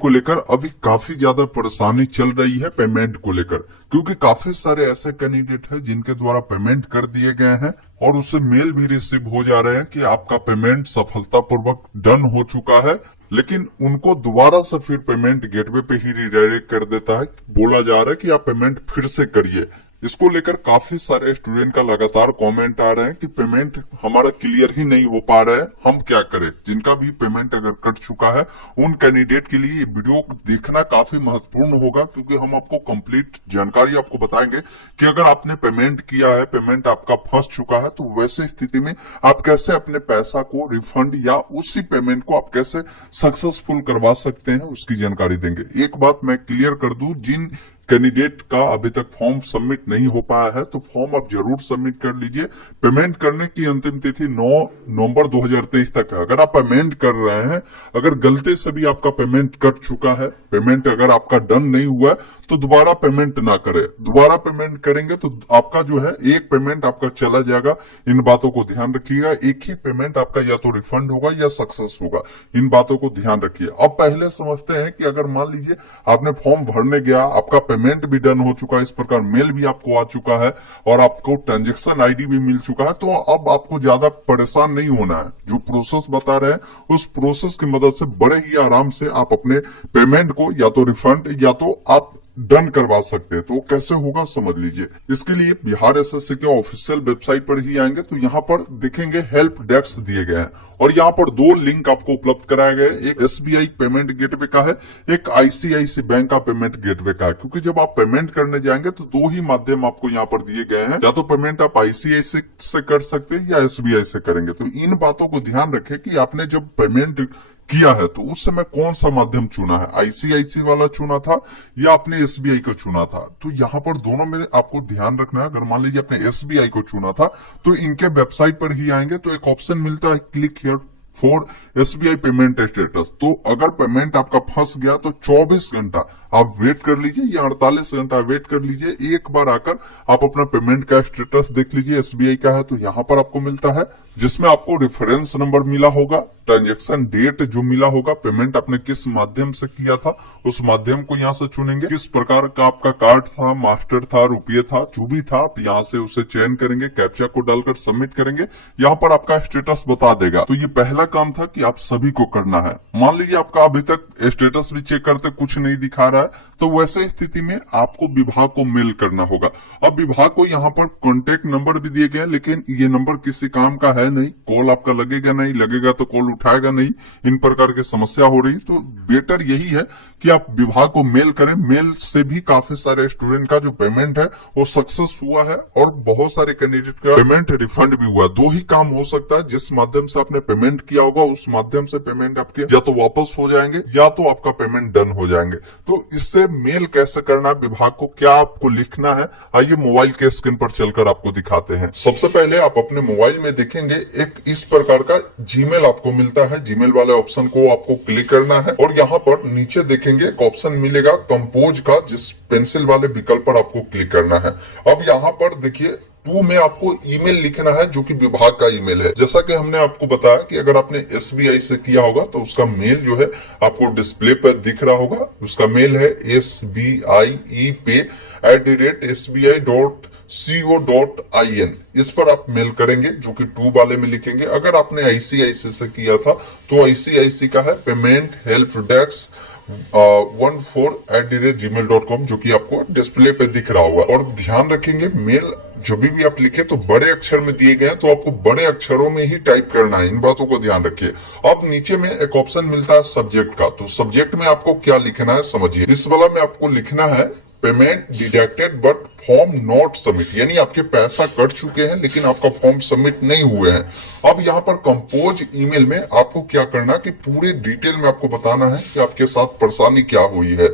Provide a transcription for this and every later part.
को लेकर अभी काफी ज्यादा परेशानी चल रही है पेमेंट को लेकर, क्योंकि काफी सारे ऐसे कैंडिडेट हैं जिनके द्वारा पेमेंट कर दिए गए हैं और उससे मेल भी रिसीव हो जा रहे हैं कि आपका पेमेंट सफलतापूर्वक डन हो चुका है, लेकिन उनको दोबारा से फिर पेमेंट गेटवे पे ही रिडायरेक्ट कर देता है। बोला जा रहा है कि आप पेमेंट फिर से करिए। इसको लेकर काफी सारे स्टूडेंट का लगातार कमेंट आ रहे हैं कि पेमेंट हमारा क्लियर ही नहीं हो पा रहा है, हम क्या करें। जिनका भी पेमेंट अगर कट चुका है उन कैंडिडेट के लिए ये वीडियो देखना काफी महत्वपूर्ण होगा, क्योंकि हम आपको कंप्लीट जानकारी आपको बताएंगे कि अगर आपने पेमेंट किया है, पेमेंट आपका फंस चुका है, तो वैसे स्थिति में आप कैसे अपने पैसा को रिफंड या उसी पेमेंट को आप कैसे सक्सेसफुल करवा सकते हैं, उसकी जानकारी देंगे। एक बात मैं क्लियर कर दूं, जिन कैंडिडेट का अभी तक फॉर्म सबमिट नहीं हो पाया है तो फॉर्म आप जरूर सबमिट कर लीजिए। पेमेंट करने की अंतिम तिथि 9 नवंबर 2023 तक है। अगर आप पेमेंट कर रहे हैं, अगर गलती से भी आपका पेमेंट कट चुका है, पेमेंट अगर आपका डन नहीं हुआ है, तो दोबारा पेमेंट ना करें। दोबारा पेमेंट करेंगे तो आपका जो है एक पेमेंट आपका चला जाएगा। इन बातों को ध्यान रखिएगा। एक ही पेमेंट आपका या तो रिफंड होगा या सक्सेस होगा। इन बातों को ध्यान रखिए। अब पहले समझते हैं कि अगर मान लीजिए आपने फॉर्म भरने गया, आपका पेमेंट भी डन हो चुका है, इस प्रकार मेल भी आपको आ चुका है और आपको ट्रांजैक्शन आईडी भी मिल चुका है, तो अब आपको ज्यादा परेशान नहीं होना है। जो प्रोसेस बता रहे हैं उस प्रोसेस की मदद से बड़े ही आराम से आप अपने पेमेंट को या तो रिफंड या तो आप डन करवा सकते हैं। तो कैसे होगा समझ लीजिए। इसके लिए बिहार एसएससी के ऑफिशियल वेबसाइट पर ही आएंगे तो यहाँ पर देखेंगे हेल्प डेस्क दिए गए हैं और यहाँ पर दो लिंक आपको उपलब्ध कराया गया है। एक एसबीआई पेमेंट गेटवे का है, एक आईसीआईसी बैंक का पेमेंट गेटवे का है। क्योंकि जब आप पेमेंट करने जाएंगे तो दो ही माध्यम आपको यहाँ पर दिए गए हैं, या तो पेमेंट आप आईसीआईसी से कर सकते हैं या एसबीआई से करेंगे। तो इन बातों को ध्यान रखें कि आपने जब पेमेंट किया है तो उस समय कौन सा माध्यम चुना है, आईसीआईसी वाला चुना था या आपने एसबीआई को चुना था। तो यहाँ पर दोनों में आपको ध्यान रखना है। अगर मान लीजिए आपने एसबीआई को चुना था तो इनके वेबसाइट पर ही आएंगे तो एक ऑप्शन मिलता है click here for SBI payment status. तो अगर पेमेंट आपका फंस गया तो 24 घंटा आप वेट कर लीजिए या 48 घंटा वेट कर लीजिए। एक बार आकर आप अपना पेमेंट का स्टेटस देख लीजिए। एसबीआई का है तो यहाँ पर आपको मिलता है, जिसमें आपको रेफरेंस नंबर मिला होगा, ट्रांजैक्शन डेट जो मिला होगा, पेमेंट आपने किस माध्यम से किया था उस माध्यम को यहाँ से चुनेंगे, किस प्रकार का आपका कार्ड था, मास्टर था, रुपये था, जो भी था आप यहाँ से उसे चयन करेंगे, कैप्चा को डालकर सबमिट करेंगे। यहाँ पर आपका स्टेटस बता देगा। तो ये पहला काम था कि आप सभी को करना है। मान लीजिए आपका अभी तक स्टेटस भी चेक करते कुछ नहीं दिखा रहा है, तो वैसे स्थिति में आपको विभाग को मेल करना होगा। अब विभाग को यहाँ पर कॉन्टेक्ट नंबर भी दिए गए, लेकिन ये नंबर किसी काम का है नहीं, कॉल आपका लगेगा नहीं, लगेगा तो कॉल उठाएगा नहीं, इन प्रकार की समस्या हो रही। तो बेटर यही है कि आप विभाग को मेल करें। मेल से भी काफी सारे स्टूडेंट का जो पेमेंट है वो सक्सेस हुआ है और बहुत सारे कैंडिडेट का पेमेंट रिफंड भी हुआ। दो ही काम हो सकता है, जिस माध्यम से आपने पेमेंट किया होगा उस माध्यम से पेमेंट आपके या तो वापस हो जाएंगे या तो आपका पेमेंट डन हो जाएंगे। तो इससे मेल कैसे करना, विभाग को क्या आपको लिखना है, आइए मोबाइल के स्क्रीन पर चलकर आपको दिखाते हैं। सबसे पहले आप अपने मोबाइल में देखेंगे एक इस प्रकार का जीमेल आपको मिलता है। जीमेल वाले ऑप्शन को आपको क्लिक करना है और यहाँ पर नीचे देखेंगे एक ऑप्शन मिलेगा कंपोज का, जिस पेंसिल वाले विकल्प पर आपको क्लिक करना है। अब यहाँ पर देखिए टू में आपको ईमेल लिखना है जो कि विभाग का ईमेल है। जैसा कि हमने आपको बताया कि अगर आपने एसबीआई से किया होगा तो उसका मेल जो है आपको डिस्प्ले पर दिख रहा होगा। उसका मेल है sbiepay@sbi.co.in। इस पर आप मेल करेंगे जो कि टू वाले में लिखेंगे। अगर आपने आईसीआईसी से किया था तो आईसीआईसी का है पेमेंट हेल्प डेस्क 14@gmail.com, जो कि आपको डिस्प्ले पे दिख रहा होगा। और ध्यान रखेंगे मेल जब भी आप लिखे तो बड़े अक्षर में दिए गए हैं, तो आपको बड़े अक्षरों में ही टाइप करना है। इन बातों को ध्यान रखिए। अब नीचे में एक ऑप्शन मिलता है सब्जेक्ट का, तो सब्जेक्ट में आपको क्या लिखना है समझिए। इस वाला में आपको लिखना है payment deducted but form not submit, यानी आपके पैसा कट चुके हैं लेकिन आपका फॉर्म सबमिट नहीं हुए हैं। अब यहाँ पर कंपोज ईमेल में आपको क्या करना है कि पूरे डिटेल में आपको बताना है कि आपके साथ परेशानी क्या हुई है।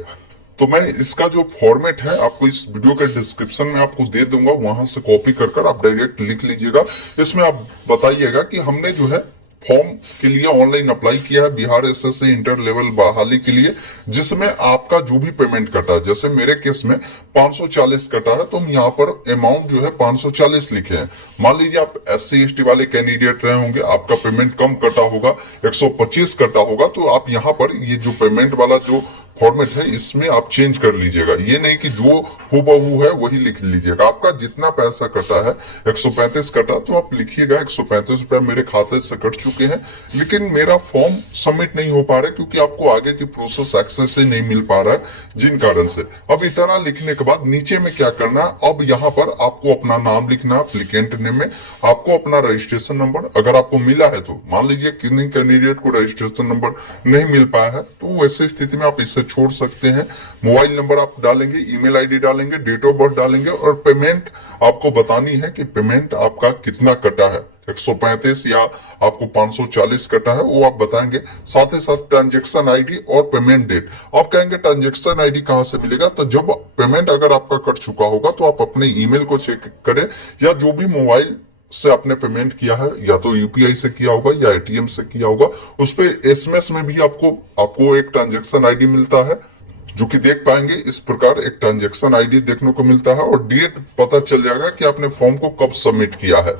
तो मैं इसका जो फॉर्मेट है आपको इस वीडियो के डिस्क्रिप्शन में आपको दे दूंगा, वहां से कॉपी कर आप डायरेक्ट लिख लीजिएगा। इसमें आप बताइएगा कि हमने जो है फॉर्म के लिए ऑनलाइन अप्लाई किया है बिहार एसएससी इंटर लेवल बहाली के लिए, जिसमें आपका जो भी पेमेंट कटा, जैसे मेरे केस में 540 कटा है, तो हम यहाँ पर अमाउंट जो है 540 लिखे हैं। मान लीजिए आप SC ST वाले कैंडिडेट रहे होंगे, आपका पेमेंट कम कटा होगा, 125 कटा होगा, तो आप यहाँ पर ये जो पेमेंट वाला जो फॉर्मेट है इसमें आप चेंज कर लीजिएगा। ये नहीं कि जो हूबहू है वही लिख लीजिएगा। आपका जितना पैसा कटा है 135 कटा, तो आप लिखिएगा 135 रुपया मेरे खाते से कट चुके हैं, लेकिन मेरा फॉर्म सबमिट नहीं हो पा रहा है क्योंकि आपको आगे की प्रोसेस एक्सेस से नहीं मिल पा रहा है, जिन कारण से। अब इतना लिखने के बाद नीचे में क्या करना है, अब यहाँ पर आपको अपना नाम लिखना है, एप्लीकेंट नेम में आपको अपना रजिस्ट्रेशन नंबर, अगर आपको मिला है तो। मान लीजिए किसी कैंडिडेट को रजिस्ट्रेशन नंबर नहीं मिल पाया है, तो वैसे स्थिति में आप इसे छोड़ सकते हैं। मोबाइल नंबर आप डालेंगे, ईमेल आईडी डालेंगे, डेट ऑफ बर्थ डालेंगे, और पेमेंट आपको बतानी है कि पेमेंट आपका कितना कटा है, 135 या आपको 540 कटा है, वो आप बताएंगे। साथ ही साथ ट्रांजेक्शन आईडी और पेमेंट डेट। आप कहेंगे ट्रांजेक्शन आईडी कहां से मिलेगा, तो जब पेमेंट अगर आपका कट चुका होगा तो आप अपने ईमेल को चेक करें, या जो भी मोबाइल से आपने पेमेंट किया है, या तो यूपीआई से किया होगा या एटीएम से किया होगा, उस पे एसएमएस में भी आपको एक ट्रांजेक्शन आईडी मिलता है, जो कि देख पाएंगे। इस प्रकार एक ट्रांजेक्शन आईडी देखने को मिलता है, और डेट पता चल जाएगा कि आपने फॉर्म को कब सबमिट किया है।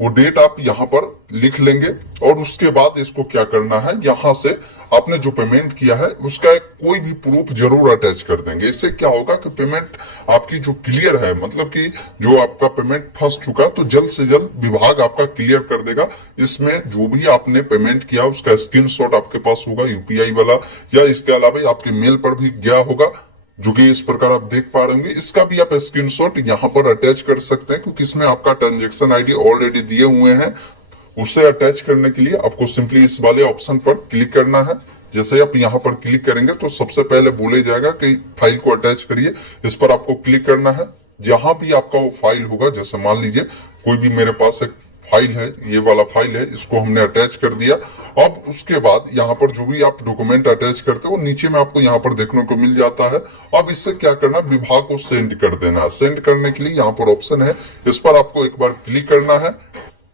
वो डेट आप यहाँ पर लिख लेंगे, और उसके बाद इसको क्या करना है, यहाँ से आपने जो पेमेंट किया है उसका एक कोई भी प्रूफ जरूर अटैच कर देंगे। इससे क्या होगा कि पेमेंट आपकी जो क्लियर है, मतलब कि जो आपका पेमेंट फंस चुका, तो जल्द से जल्द विभाग आपका क्लियर कर देगा। इसमें जो भी आपने पेमेंट किया उसका स्क्रीनशॉट आपके पास होगा, यूपीआई वाला, या इसके अलावा आपके मेल पर भी गया होगा, जो कि इस प्रकार आप देख पा रहे होंगे। इसका भी आप स्क्रीनशॉट यहाँ पर अटैच कर सकते हैं, क्योंकि इसमें आपका ट्रांजेक्शन आईडी ऑलरेडी दिए हुए हैं। उसे अटैच करने के लिए आपको सिंपली इस वाले ऑप्शन पर क्लिक करना है। जैसे आप यहाँ पर क्लिक करेंगे तो सबसे पहले बोले जाएगा कि फाइल को अटैच करिए, इस पर आपको क्लिक करना है। जहां भी आपका वो फाइल होगा, जैसे मान लीजिए कोई भी मेरे पास एक फाइल है, ये वाला फाइल है, इसको हमने अटैच कर दिया। अब उसके बाद यहाँ पर जो भी आप डॉक्यूमेंट अटैच करते हो, नीचे में आपको यहाँ पर देखने को मिल जाता है। अब इससे क्या करना, विभाग को सेंड कर देना। सेंड करने के लिए यहाँ पर ऑप्शन है, इस पर आपको एक बार क्लिक करना है।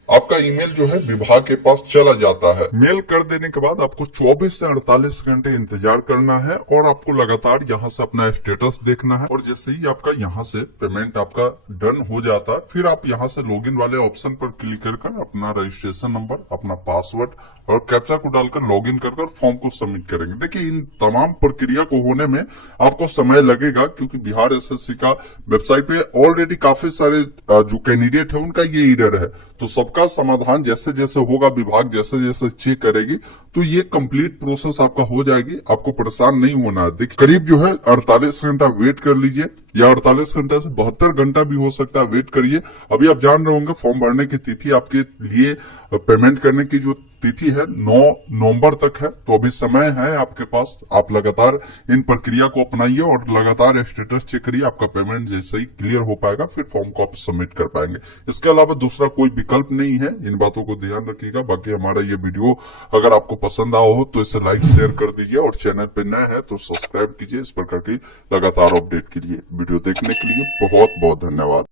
आपका ईमेल जो है विभाग के पास चला जाता है। मेल कर देने के बाद आपको 24 से 48 घंटे इंतजार करना है, और आपको लगातार यहाँ से अपना स्टेटस देखना है। और जैसे ही आपका यहाँ से पेमेंट आपका डन हो जाता है, फिर आप यहाँ से लॉगिन वाले ऑप्शन पर क्लिक कर अपना रजिस्ट्रेशन नंबर, अपना पासवर्ड और कैप्चा को डालकर लॉगिन कर फॉर्म को सबमिट करेंगे। देखिए, इन तमाम प्रक्रिया को होने में आपको समय लगेगा, क्योंकि बिहार एसएससी का वेबसाइट पे ऑलरेडी काफी सारे जो कैंडिडेट है उनका ये एरर है। तो सबका समाधान जैसे जैसे होगा, विभाग जैसे जैसे चेक करेगी, तो ये कंप्लीट प्रोसेस आपका हो जाएगी। आपको परेशान नहीं होना है। देखिए, करीब जो है 48 घंटा वेट कर लीजिए, या 48 घंटे से 72 घंटा भी हो सकता है, वेट करिए। अभी आप जान रहे होंगे फॉर्म भरने की तिथि आपके लिए, पेमेंट करने की जो तिथि है 9 नवंबर तक है। तो अभी समय है आपके पास, आप लगातार इन प्रक्रिया को अपनाइए और लगातार स्टेटस चेक करिए। आपका पेमेंट जैसे ही क्लियर हो पाएगा, फिर फॉर्म को आप सबमिट कर पाएंगे। इसके अलावा दूसरा कोई विकल्प नहीं है। इन बातों को ध्यान रखिएगा। बाकी हमारा ये वीडियो अगर आपको पसंद आया हो तो इसे लाइक शेयर कर दीजिए, और चैनल पे नए हैं तो सब्सक्राइब कीजिए। इस प्रकार की लगातार अपडेट के लिए वीडियो देखने के लिए बहुत बहुत धन्यवाद।